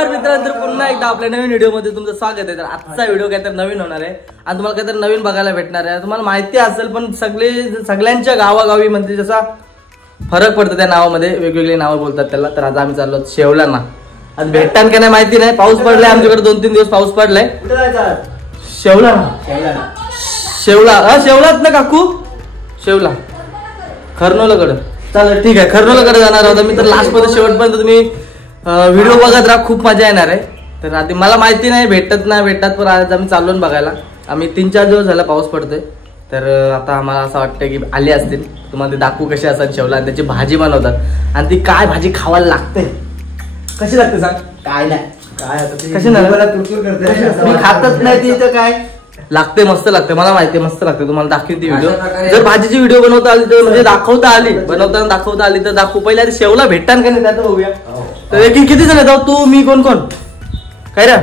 नमस्कार मित्रांनो, तर पुन्हा एकदा आपल्या नवीन व्हिडिओ मध्ये तुमचं स्वागत आहे। तर आजचा व्हिडिओ काहीतरी नवीन होणार आहे आणि तुम्हाला काहीतरी नवीन बघायला भेटणार आहे। तुम्हाला माहिती असेल पण सगळ्यांच्या गावागावी म्हणजे जसा फरक पडतो त्या नावामध्ये, वेगवेगळी नावं बोलतात त्याला। तर आज आम्ही चाललो शेवलांना। आज भेटतान का नाही माहिती नाही, पाऊस पडलाय आमच्याकडे 2-3 दिवस पाऊस पडलाय। कुठे जायचं? शेवला शेवलाच ना काकू, शेवला खरनोलाकडे। चालेल ठीक आहे, खरनोलाकडे जाणार आहोत मी। तर लास्ट मध्ये शेवटपर्यंत तुम्ही व्हिडिओ बघत राहा, खूप मजा येणार आहे। तर आधी मला माहिती नाही भेटत पण आज आम्ही चाललो बघायला। आम्ही 3-4 दिवस झाला पाऊस पडतोय, तर आता आम्हाला असं वाटतं की आले असतील, तुम्हाला ते दाखवू कसे असतात शेवला आणि त्याची भाजी बनवतात आणि ती काय भाजी खावायला लागते, कशी लागते सांग? काय नाही काय कशी नाही मी खातच नाही ती, तर काय लागते, मस्त लागते, मला माहिती मस्त लागते। तुम्हाला दाखवते व्हिडिओ, जर भाजीची व्हिडिओ बनवता आली तर म्हणजे दाखवता आली तर दाखवू। पहिले आधी शेवला भेटतान का नाही त्याचं बघूया। तर किती जण येतो? तू, मी, कोण काय रे?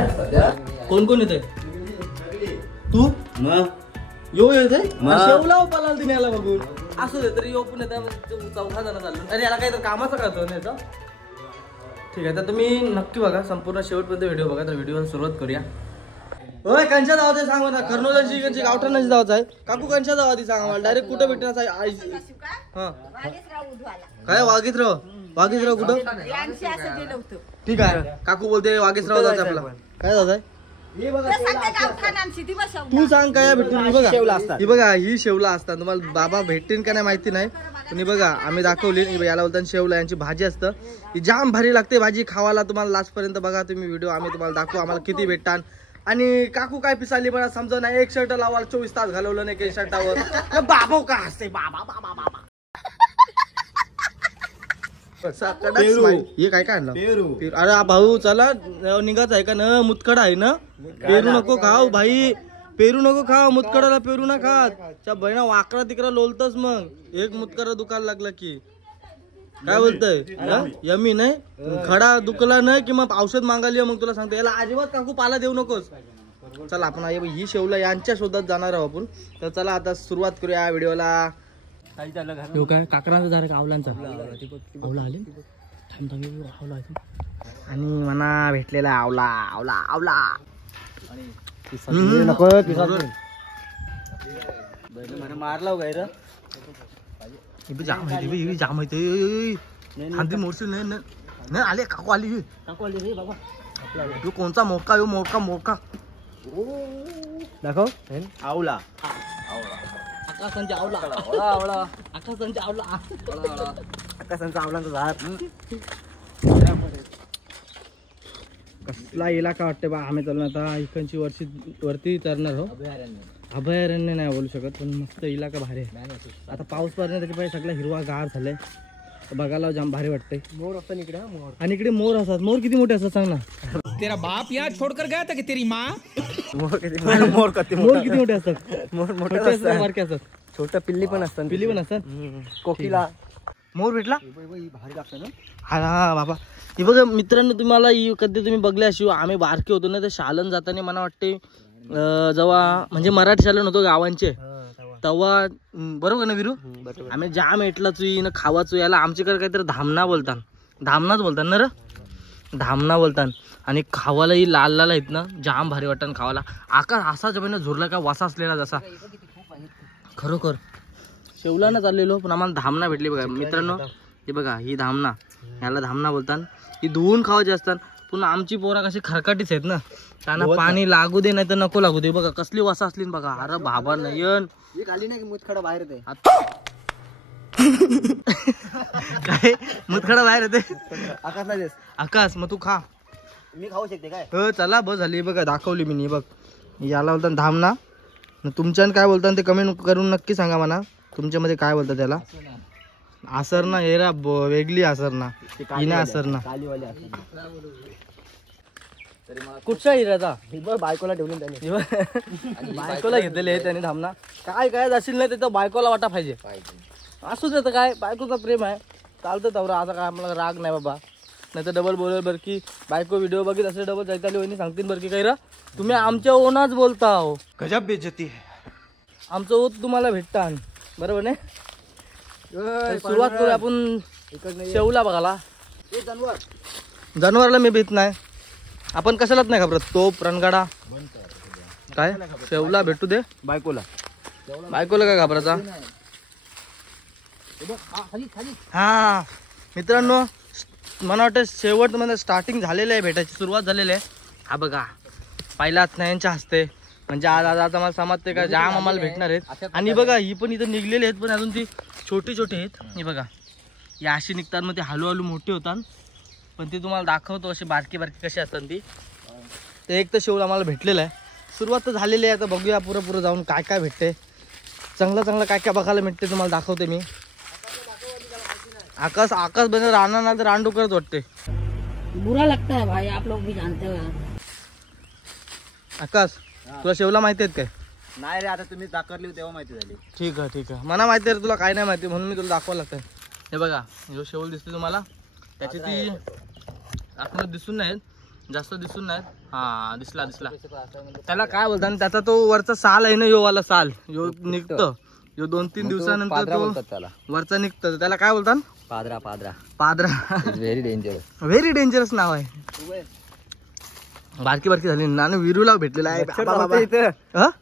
कोण येतोय? तू यो येतोय शेवला पाला तिने याला बघून असू दे, तरी यो पण येतात 4 जण चाललो। अरे याला काही तर कामाचं करतो नाही याचा। ठीक आहे, तर तुम्ही नक्की बघा, संपूर्ण शेवटपर्यंत व्हिडिओ बघा। तर व्हिडिओला सुरुवात करूया। होय, कंच्या जावाचं सांग मला, खरनोलाची कंची गावठाणाची जावाचं आहे काकू, कंच्या जावा ती सांगा मला डायरेक्ट कुठं भेटणार आहे? हा काय वागीसराव कुठं? ठीक आहे, काकू बोलते वागीसराव जायचं आपला। काय जायचं आहे तू सांग, काय भेटतील? ही बघा ही शेवला असतात, तुम्हाला बाबा भेटतील का नाही माहिती नाही, पण बघा आम्ही दाखवली। याला बोलताना शेवला, यांची भाजी असतं, ही जाम भारी लागते भाजी खावाला। तुम्हाला लास्ट पर्यंत बघा तुम्ही व्हिडिओ, आम्ही तुम्हाला दाखवू आम्हाला किती भेटतात। आणि काकू काय पिसाली मला समजा नाही, एक शर्ट लावायला 24 तास घालवलं नाही काही शर्टावर। बाबा का हसते बाबा हे काय आणलं? अरे भाऊ चला निघाच आहे का न, मुतखडा आहे ना, पेरू नको खाऊ भाई, पेरू नको खाऊ, मुतखडाला पेरू ना खा। त्या बहिणा वाकडा तिकडा लोलतच, मग एक मुतखडा दुखायला लागला की काय बोलतय यमी नाही, खडा दुखला नाही की मग औषध मागायला मग तुला सांगतो। याला अजिबात काकू पाला देऊ नकोस। चला आपण ही शेवला यांच्या शोधात जाणार आहोत आपण। तर चला आता सुरुवात करूया या व्हिडिओला। काय काकरांचा झाड आवलांचा आवला आले आणि मना भेटलेला आवला आवला आवला मारला गाय जाम माहिती मोडशील नाही आले काकू आली रे बाबा। तू कोणचा मोका यो मोका दाखव आवला आकाशांच्या आवला आकाशांच्या आवलांचा झाड। कसला इलाका वाटते बा, आम्ही चालू आता इकडची वरती तरणार हो। अभयारण्य नाही बोलू शकत, पण मस्त इलाका भारी आहे। आता पाऊस पडणार त्याच्यामुळे सगळं हिरवा गार झालंय, बघायला जाम भारी वाटतंय। मोर असतात इकडे, आणि इकडे मोर असतात। मोर किती मोठे असतात सांग ना? तेरा बाप यहाँ छोड़कर गया था कि तेरी माँ? मोर किती मोठे असतात? मोठे असतात, छोटा पिल्ली पण असतात। कोकिला मोर भेटला भारी लागतं ना। हा बाबा, हे बघा मित्रांनो, तुम्हाला कधी तुम्ही बघले अशी, आम्ही बारके होतो ना, ते शालन जाताना मला वाटते जेव्हा म्हणजे मराठी शालन होतो गावांचे, तेव्हा बरोबर ना विरू, आम्ही जाम एटला चुई ना खावाचो। याला आमच्याकडे काहीतरी धामणा धामनाच बोलतात ना रे, धामणा बोलतात। आणि खावालाही लाल लाल आहेत ना, जाम भारी वाटतं खावाला। आकाश असा जमीन झुरला का वासा असलेला जसा, खरोखर शेवला ना चाललेलो, पण आम्हाला धामणा भेटली बघा मित्रांनो। हे बघा ही धामणा, याला धामणा बोलतात। ही धुवून खावायची असतात, पुन्हा आमची पोरा कशी खरकाटीच आहेत ना, त्यांना पाणी लागू दे नाही तर नको लागू दे। बघा कसली वासा असली बघा, अरे बाबा नयन आली नाही मुतखडा बाहेर येते काय मुतखडा बाहेर येते? आकाशला आकाश मग तू खा, मी खाऊ शकते काय? चला बस झाली बघा, दाखवली मी बघ। याला बोलतात धामणा, तुमच्यानं काय बोलतात ते कमेंट करून नक्की सांगा मला, तुमच्यामध्ये काय बोलतात त्याला। आसरना हेरा वेगळी आसरना, हिना आसरना कुठचा हिराचा बायकोला ठेवून त्याने बायकोला घेतलेले त्याने धामणा। काय काय जाशील नाही त्याचा बायकोला वाटा पाहिजे, असू देतं काय, बायकोचा प्रेम आहे चालतं तवरा, असा काय आम्हाला राग नाही बाबा। नाही तर डबल बोलेल बरं की बायको व्हिडिओ बघित असेल डबल जायताली वहिनी सांगतील बरं की काय रा तुम्ही आमच्या ओनाच बोलता हो, गजब बेइज्जती है। आमचं ओत तुम्हाला भेटता बरोबर नाही। सुरुवात करू आपण शेवला बघायला। जनावर जनावरला मी भीत नाही, आपण कशालाच नाही घाबरत. तोप रणगाडा काय शेवला भेटू दे बायकोला बायकोला काय घाबरायचा. हा मित्रांनो मला वाटतं शेवट मध्ये स्टार्टिंग झालेलं आहे, भेटायची सुरुवात झालेली आहे. हा बघा पहिलाच स्नेहांच्या हस्ते म्हणजे आज आज आता मला समजते का जाम आम्हाला भेटणार आहेत. आणि बघा ही पण इथं निघलेली आहेत पण अजून ती छोटी छोटी आहेत. ही बघा या अशी निघतात मग ते हळूहळू मोठी होतात. पण ती तुम्हाला दाखवतो अशी बारकी बारकी कशी असतात ती. ते एक तर शेवट आम्हाला भेटलेलं आहे. सुरुवात तर झालेली आहे. आता बघूया पुरं जाऊन काय काय भेटते. चांगलं काय काय बघायला भेटते तुम्हाला दाखवते मी. आकाश बने राहणार ना तर रांडू करत वाटते. बुरा लगता है भाई, आप लोग भी जानते हो यार. आकाश तुला शेवला माहिती आहेत काय? नाही रे, आता तुम्ही दाखवली तेव्हा माहिती झाली. ठीक आहे मला माहिती आहे तुला काय नाही माहिती म्हणून मी तुला दाखवायला लागतंय. हे बघा जो शेवल दिसते तुम्हाला त्याची ती आतमध्ये दिसून नाहीत, जास्त दिसून नाहीत. हा दिसला त्याला काय बोलतात त्याचा तो वरचा साल आहे ना, यो वाला साल यो निघतं. यो 2-3 दिवसानंतर तो त्याला वरचा निघतं. त्याला काय बोलतात? पादरा. व्हेरी डेंजरस नाव आहे. बारकी झाली ना विरूला भेटलेला आहे.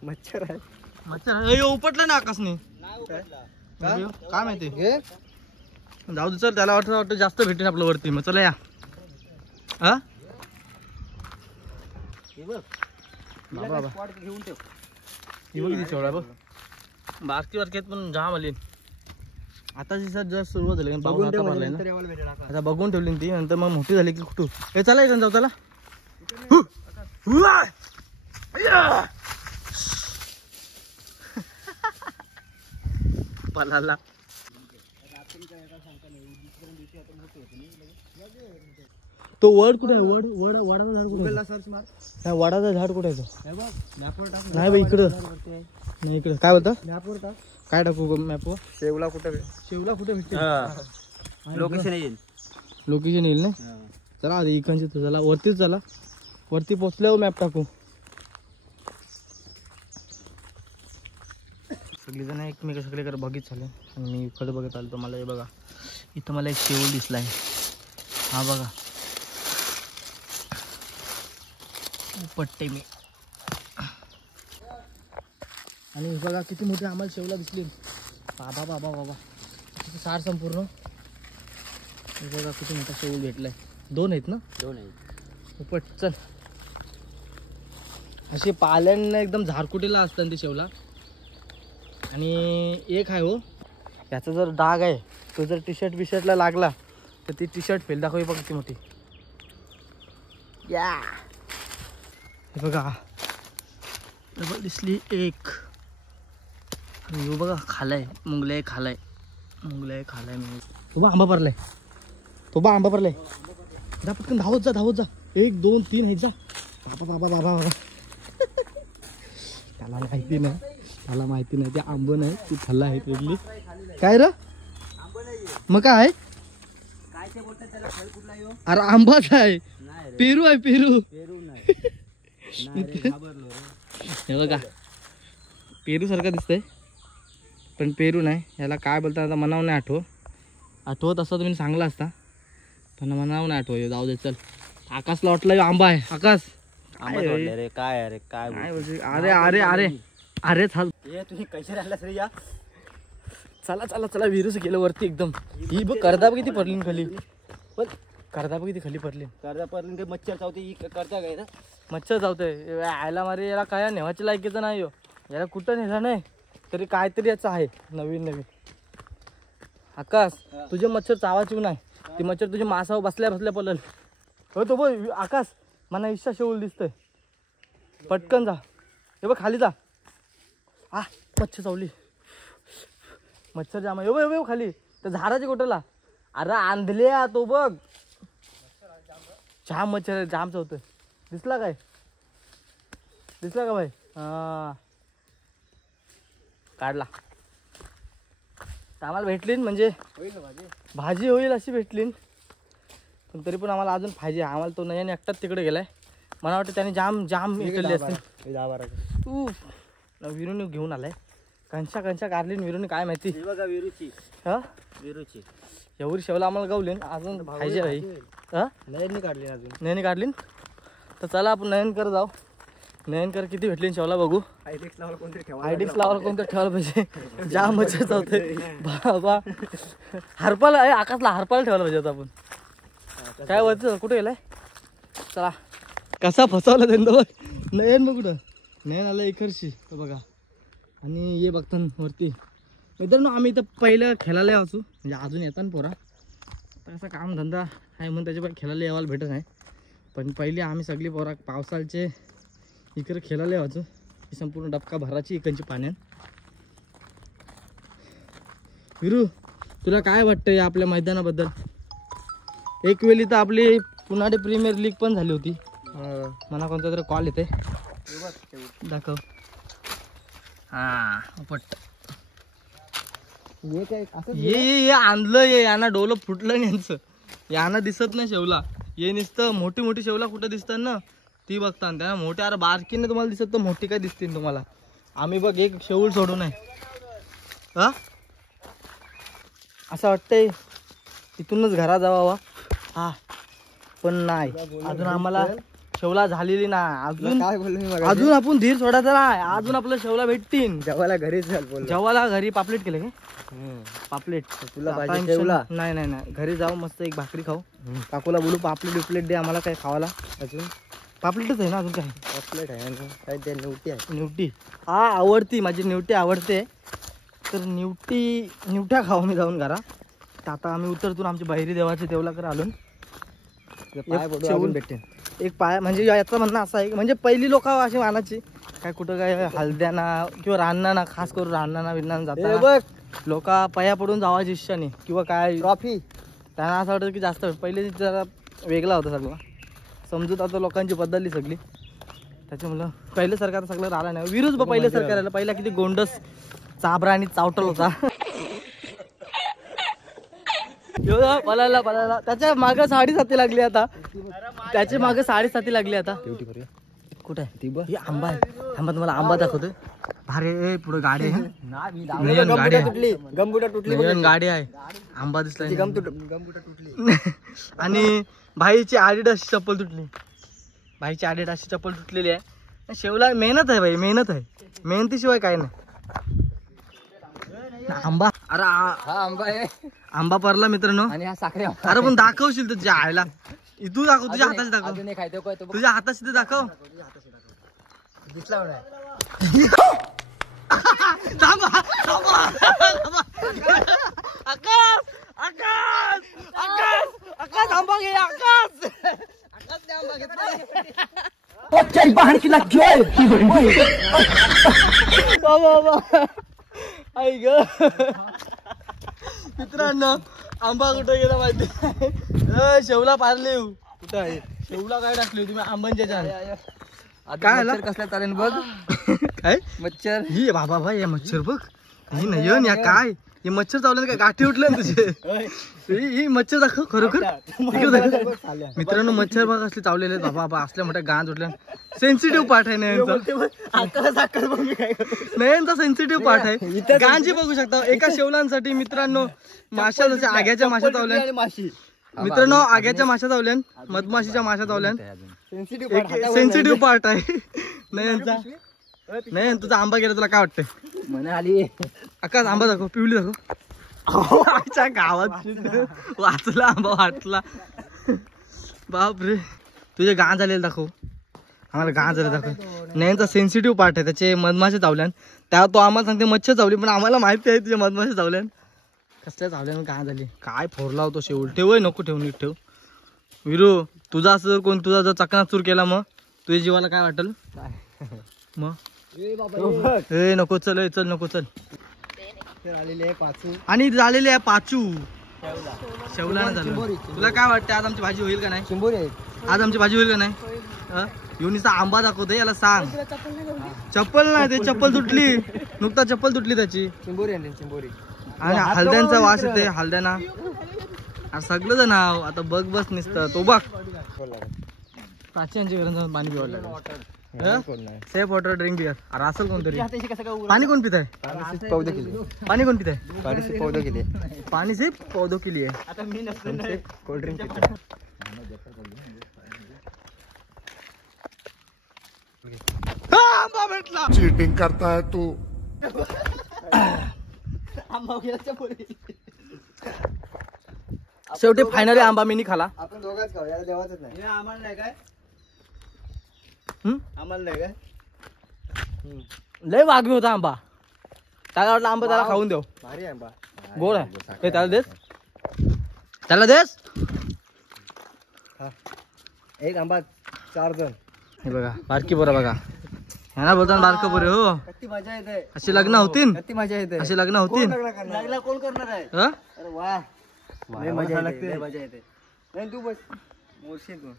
मच्छर आहे. मच्छर उपटलं ना आकाशने काय माहिती. जाऊ दे चल, त्याला वाटतं जास्त भेटेन आपलं वरती. मग चला या. हा घेऊन ठेव. बघ बारकी आहेत पण जाम आली. आता जर सुरुवात झाली पाऊस आता पडलाय ना, आता बघून ठेवली ती. नंतर मग मोठी झाली की कुठू हे चला इकडे जाऊ. चला पलाला तो वड कुठे आहे? वडाचं झाड कुठे? सर्च मार. नाही वडाचं झाड कुठे आहे? तो नाही बाई इकडं नाही. इकडं काय बोलता? मॅपवर टाक. काय टाकू मॅपवर? शेवला कुठे भेटते? लोकेशन येईल. लोकेशन येईल ना. चला आधी इकडचे तू चला वरतीच चला. वरती पोचल्यावर मॅप टाकू. सगळेजण एकमेकाकडे बघित झाले आणि मी इकडे बघत आलो. तुम्हाला हे बघा इथं मला एक शेवल दिसला आहे. हा बघा पट्टे मी आणि बघा किती मोठी आम्हाला शेवला दिसली. बाबा किती सार संपूर्ण. बघा किती मोठा शेवल भेटलाय. 2 आहेत ना? 2 आहेत. उपट चल. असे पाल्यांना एकदम झारकुटीला असतात ते शेवला. आणि एक आहे हो याचा जर डाग आहे तो जर टी शर्टला लागला तर ती टी शर्ट फेल दाखव. बघ किती मोठी. या हे बघा दिसली एक. आणि बघा खालाय मुंगले खालाय मी. तो बा आंबा पडलाय. जा पटकन धावत जा. 1 2 3 आहे जा. बाबा त्याला माहिती नाही ते आंब नाही ती फल्ला आहे वेगळी. काय र मग काय आहे? अरे आंबाच आहे. पेरू आहे. पेरू हे बघा पेरू सारखं दिसतंय पण पेरू नाही. याला काय बोलतात आता मनाव नाही आठवत असता तुम्ही सांगला असता पण मनाव नाही आठवत. जाऊ दे चल. आकाशला वाटलं आंबा आहे. आकाश काय अरे थांब. तुम्ही कैसे राहिला सर या. चला विरूस गेलं वरती एकदम. ही बघ करदा किती पडली खाली. पण करदा किती खाली पडली. काही मच्छर चावते करता काय ना. मच्छर चावतंय आयला मारे. याला काय नेवाच्या लायकीचं नाही हो. याला कुठं नेला नाही तरी काहीतरी याचं आहे नवीन. आकाश तुझे मच्छर चावायचे नाही. ती मच्छर तुझ्या मासावर बसल्या पडल हो. तो बघ आकाश मला इच्छा शेवल दिसतंय. पटकन जा. हे बघ खाली जा. मच्छर चावली. मच्छर जाम आहे खाली त्या झाडाच्या गोट्याला. अरे आंधल्या तो बघ जाम मच्छर जाम चावतोय. दिसला का भाई? हा काढला. आम्हाला भेटली म्हणजे भाजी होईल अशी भेटली. पण तरी पण आम्हाला अजून पाहिजे. आम्हाला तो नयाने एकटाच तिकडे गेलाय. मला वाटतं त्याने जाम इकडली असते. विरुनी घेऊन आलाय. कंचा काढली विरुनी काय माहिती. विरूची एवढी शेवला आम्हाला गावली अजून पाहिजे भाई. नयनी काढली अजून. नयनी काढली तर तर चला आपण नयनकर जाऊ. नयनकर किती भेटले शेवला बघू. आयडिक्स लावला कोणतं ठेवायला पाहिजे. जाम मच्छर चावते बाबा. हरपाला आकाशला हरपाला ठेवायला पाहिजे आता आपण. काय वरचं कुठे गेलाय. चला कसा फसवला त्यांना बघ. नयन मग कुठं नयन आलं इकडशी बघा. आणि ये बघता वरती मित्रांनो आम्ही इथं पहिलं खेळायला यावचो म्हणजे अजून येतात ना पोरा. आता कसं कामधंदा आहे म्हणून त्याच्या खेळायला यावायला भेटत नाही. पण पहिले आम्ही सगळी पोरा पावसाळचे इकडे खेळायला यावचो. ही संपूर्ण डबका भराची इकडची पाण्यात. विरू तुला काय वाटतं या आपल्या मैदानाबद्दल. एक वेळी तर आपली पुनाडे प्रीमियर लीग पण झाली होती. मला कोणता तरी कॉल येते दाखव. हा पट्ट ये आणलं ये यांना डोलं फुटलं नाही यांचं. यांना दिसत नाही शेवला. ये नुसतं मोठी मोठी शेवला कुठं दिसतात ना ती बघता. त्यांना मोठ्या अरे बारकीने तुम्हाला दिसत तर मोठी काय दिसतील तुम्हाला. आम्ही बघ एक शेवळ सोडू नये. हा असं वाटतंय इथूनच घरा जावा. हा पण नाही अजून आम्हाला शेवला झालेली नाही. अजून आपण धीर सोडायचा नाही. अजून आपलं शेवला भेटतील. जेवायला घरीच जेवायला घरी पापलेट केले का. पापलेट तुला आता पाहिजे शेवला? नाही नाही नाही घरी जाऊ मस्त एक भाकरी खाऊ. काकूला बोलू पापलेट बिपलेट दे आम्हाला काय खावाला. अजून पापलेटच आहे ना अजून काय. चॉकलेट आहे काय ते निवटी आहे. निवटी हा आवडती माझी निवटी आवडते. तर निवट्या खाऊ मी जाऊन घरा. तर आता आम्ही उतरतून आमची बहिरी देवाचे देवलाकडे आलो. भेटते एक पाय म्हणजे याचं म्हणणं असं आहे म्हणजे पहिली लोक अशी मानाची काय कुठं काय हलद्याना किंवा रान्ना खास करून रान्ना विन्ना जातात बघ लोक पाया पडून जावायची इच्छा नाही किंवा काय ट्रॉफी. त्यांना असं वाटतं की जास्त पहिले जरा वेगळा होता सगळं. समजूत आता लोकांची बदलली सगळी. त्याच्यामुळं पहिलं सरकार सगळं राहिलं नाही. विरुद्ध पहिलं सरकार आलं. पहिला किती गोंडस चाबरा आणि चावटल होता. पळायला त्याच्या मागे 7.5 लागली आता. त्याच्या मागे 7.5 लागली आता. कुठे आहे आंबा आहे. थांबा तुम्हाला आंबा दाखवतोय. भारी पुढे गाडी आहे. गमबुटा तुटली गाडी आहे. आंबा दिसला गमबुटा तुटली. आणि भाईची आडिडासची चप्पल तुटली. भाईची आडिडासची चप्पल तुटलेली आहे. शेवला मेहनत आहे भाई मेहनत आहे. मेहनतीशिवाय काय नाही. आंबा अरे हा आंबा आहे. आंबा परला मित्रांनो. आणि हा साखरे अरे पण दाखवशील तुझ्या आईला. तू दाखव तुझ्या हाताशी दाखव. तुझ्या हाताशी ते दाखव. दिसला थांबा थांबा आकाश आकाश आकाश आकाश आंबा घे. आकाश आकाश आंबा घेतला. आई ग मित्रांनो आंबा कुठं गेला माहिती. शेवला पारले कुठं आहे. शेवला काय टाकली तुम्ही आंबांच्या छान. काय आला कसल्या चालेल बघ. काय मच्छर ही बाबा भाई या मच्छर बघ. ही नाही या काय हे मच्छर चावलं काय गाठी उठले ना तुझे. ही मच्छर दाखव खरोखर. मित्रांनो मच्छर बघ असले चावलेले बाबा असल्या मोठ्या गांज उठल्या. सेन्सिटिव्ह पार्ट आहे नयनचा सेन्सिटिव्ह पार्ट आहे. गांजी बघू शकता. एका शेवलांसाठी मित्रांनो माशा जशा आग्याच्या माशा चावल्या. मित्रांनो आग्याच्या माशा चावल्या मधमाशीच्या माशा चावल्या. सेन्सिटिव्ह पार्ट आहे नयनचा. नयन तुझा आंबा गेला तुला काय वाटतंय. म्हणाली आकाश आंबा दाखव. पिवली दाखव. आमच्या गावात वाचला आंबा वाटला. बापरे तुझे गाण झालेले दाखव. आम्हाला गाण झाले दाखव. नयनचा सेन्सिटिव्ह पार्ट आहे. त्याचे मधमाशा चावल्यान. त्या तो आम्हाला सांगते मच्छर चावली पण आम्हाला माहिती आहे तुझ्या मधमाशा चावल्यान. कसल्या चावल्यान गाण झाली. काय फोडला होतो शेवट. ठेव नको ठेवून नीट ठेव. विरू तुझा असं कोण तुझा जर चकनाचूर केला मग तुझ्या जीवाला काय वाटेल मग. ए नको चल चल नको चल. आणि झालेली आहे पाचू. शेवला झालं. तुला काय वाटतं आज आमची भाजी होईल का नाही. चिंबोरी आहे आज आमची भाजी होईल का नाही. युनीचा आंबा दाखवतोय याला सांग. चप्पल नाही ते चप्पल तुटली. नुकता चप्पल तुटली त्याची. चिंबोरी आहे चिंबोरी. आणि हलद्यांचा वास येते हलद्याना. सगळं नाव आता बघ बस निसतं तो बघ. प्राच्यांची घरांचं पाणी पिवायला सेफ वॉटर ड्रिंक बिअर. अरे असेल कोणतरी. पाणी कोण पित आहे. पाणी कोण पित आहे. पाणी सिर्फ पौधों के लिए. कोल्ड ड्रिंक आंबा भेटला. चीटिंग करता है तू. आंबा गेला पुढे. शेवटी फायनली आंबा मी खाला. आपण दोघांच खाऊ, याला देवाच नाही. आम्हाला नाही काय, आम्हाला नाही काय. लय वाघवी होता आंबा. त्याला वाटलं आंबा त्याला खाऊन देऊ. भारी आंबा. गोड आहे. हे त्याला देस, त्याला देस. एक आंबा 4 जण. हे बघा बारकी पोरं बघा. ह्याला बोलतात बारकं पोरे. हो किती मजा येते. अशी लग्न होतीन. किती मजा येते. अशी लग्न होतीन. लग्न कोण करणार आहे. हं? अरे वा, लय मजा येते, लय मजा येते. नाही तू बस मोरशी तू.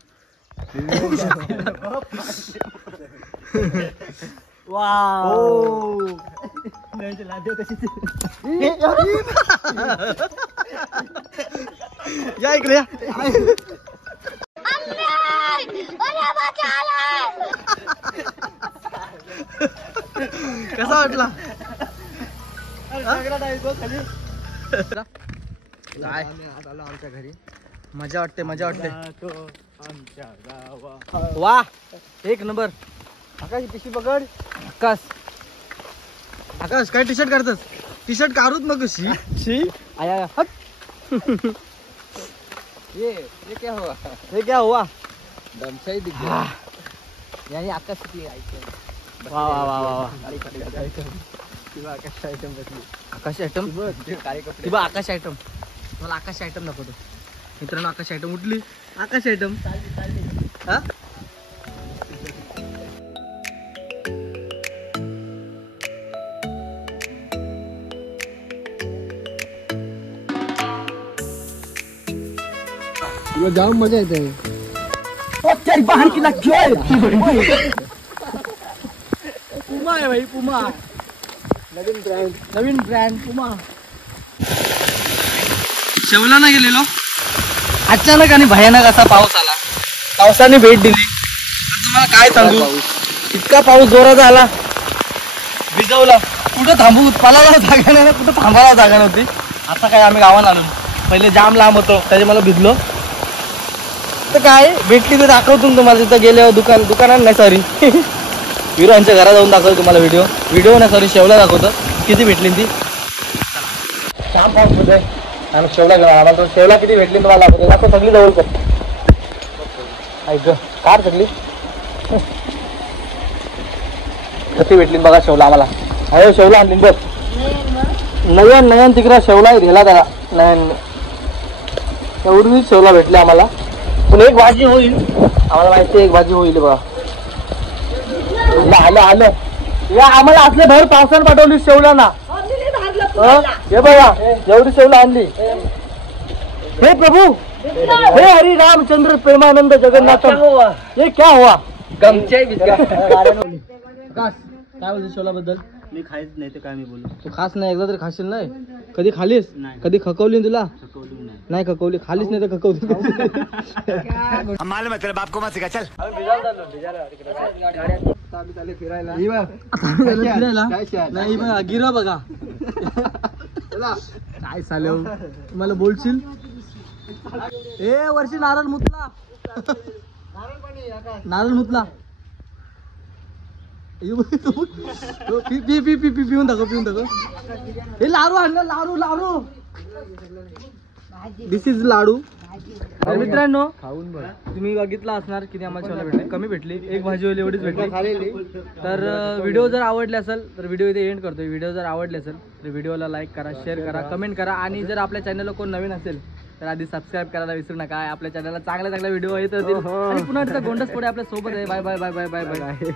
वाव. या इकडे या. कसा वाटला. काय आमच्या घरी मजा वाटते, मजा वाटते. वा एक नंबर. आकाश पिशवी पकड. आकाश, आकाश काय टी शर्ट काढतस. टी शर्ट काढूच नको. शी शी आया हट. ये क्या हुआ. हे क्या हुआ. दमशाई दिख गया. यानी आकाश किती ऐकते. वा वा वा वा वा. किंवा आकाश आयटम बसली. आकाश आयटम, काळे कपडे. किंवा आकाश आयटम. मला आकाश आयटम नको तो. मित्रांनो आकाश आयटम उठली. आकाश आयटम. हा तुला जाम मजा येते. पुमा आहे भाई, पुमा. नवीन ब्रँड पुमा. शेवला गेलेलो अचानक आणि भयानक असा पाऊस आला. पावसाने भेट दिली. तुम्हाला काय सांगू, इतका पाऊस जोराचा आला, भिजवला. कुठं थांबू पलायला जागा नाही, कुठं थांबायला जागा नव्हती. आता काय आम्ही गावाला आलो. पहिले जाम लांब होतो, त्याचे मला भिजलो. तर काय भेटली तर दाखवतो तुम्हाला. तिथं गेल्यावर दुकानात नाही, सॉरी विरांच्या घरात जाऊन दाखवतो तुम्हाला. व्हिडिओ नाही सॉरी, शेवला दाखवतो किती भेटली ती. छान पाऊस होते आणि शेवला घेऊन आम्हाला. तो शेवला किती भेटली तुम्हाला दाखव. सगळी जवळ कर. ऐक कार सगळी कशी भेटली बघा शेवला आम्हाला. अरे शेवला आणली बघ. नयन तिकडे शेवला गेला त्याला. नयन एवढी शेवला भेटली आम्हाला. पण एक भाजी होईल आम्हाला माहिती, एक भाजी होईल बघा. आलं या आम्हाला असले भर पावसानं पाठवली शेवला ना. हे बघा एवढी शेवला आणली. हे प्रभू, हे हरी रामचंद्र प्रेमानंद जगन्नाथ, हे क्या हुआ. गमचाई काय बोलतो शेवला बद्दल. मी खायच नाही तर काय मी बोलू. तू खास नाही, एकदा तरी खाशील नाही. कधी खालीस. कधी खकवली तुला. नाही खकवली, खालीच नाही तर खकवली. मालूम है तेरे बाप को मत सिखा. चल फिरायला नाही बघा गिरा बघा. काय चालू मला बोलशील. ए वर्षी नारळ मुतला. नारळ मुतला. पिऊन दाखव. हे लाडू आणलं. लाडू दिस इज लाडू. तर मित्रांनो खाऊन बघ. तुम्ही बघितला असणार किती आम्हाला शेवला भेटली. कमी भेटली, एक भाजी होईल एवढीच भेटली. तर व्हिडिओ जर आवडले असेल तर व्हिडिओ इथे एंड करतोय. व्हिडिओ जर आवडले असेल तर व्हिडिओला लाईक करा, शेअर करा, कमेंट करा. आणि जर आपल्या चॅनलला कोण नवीन असेल तर आधी सबस्क्राईब करायला विसरू नका. आपल्या चॅनलला चांगल्या व्हिडिओ येत असतील. आणि पुन्हा एकदा गोंडस पुढे आपल्या सोबत आहे. Bye bye bye bye bye bye.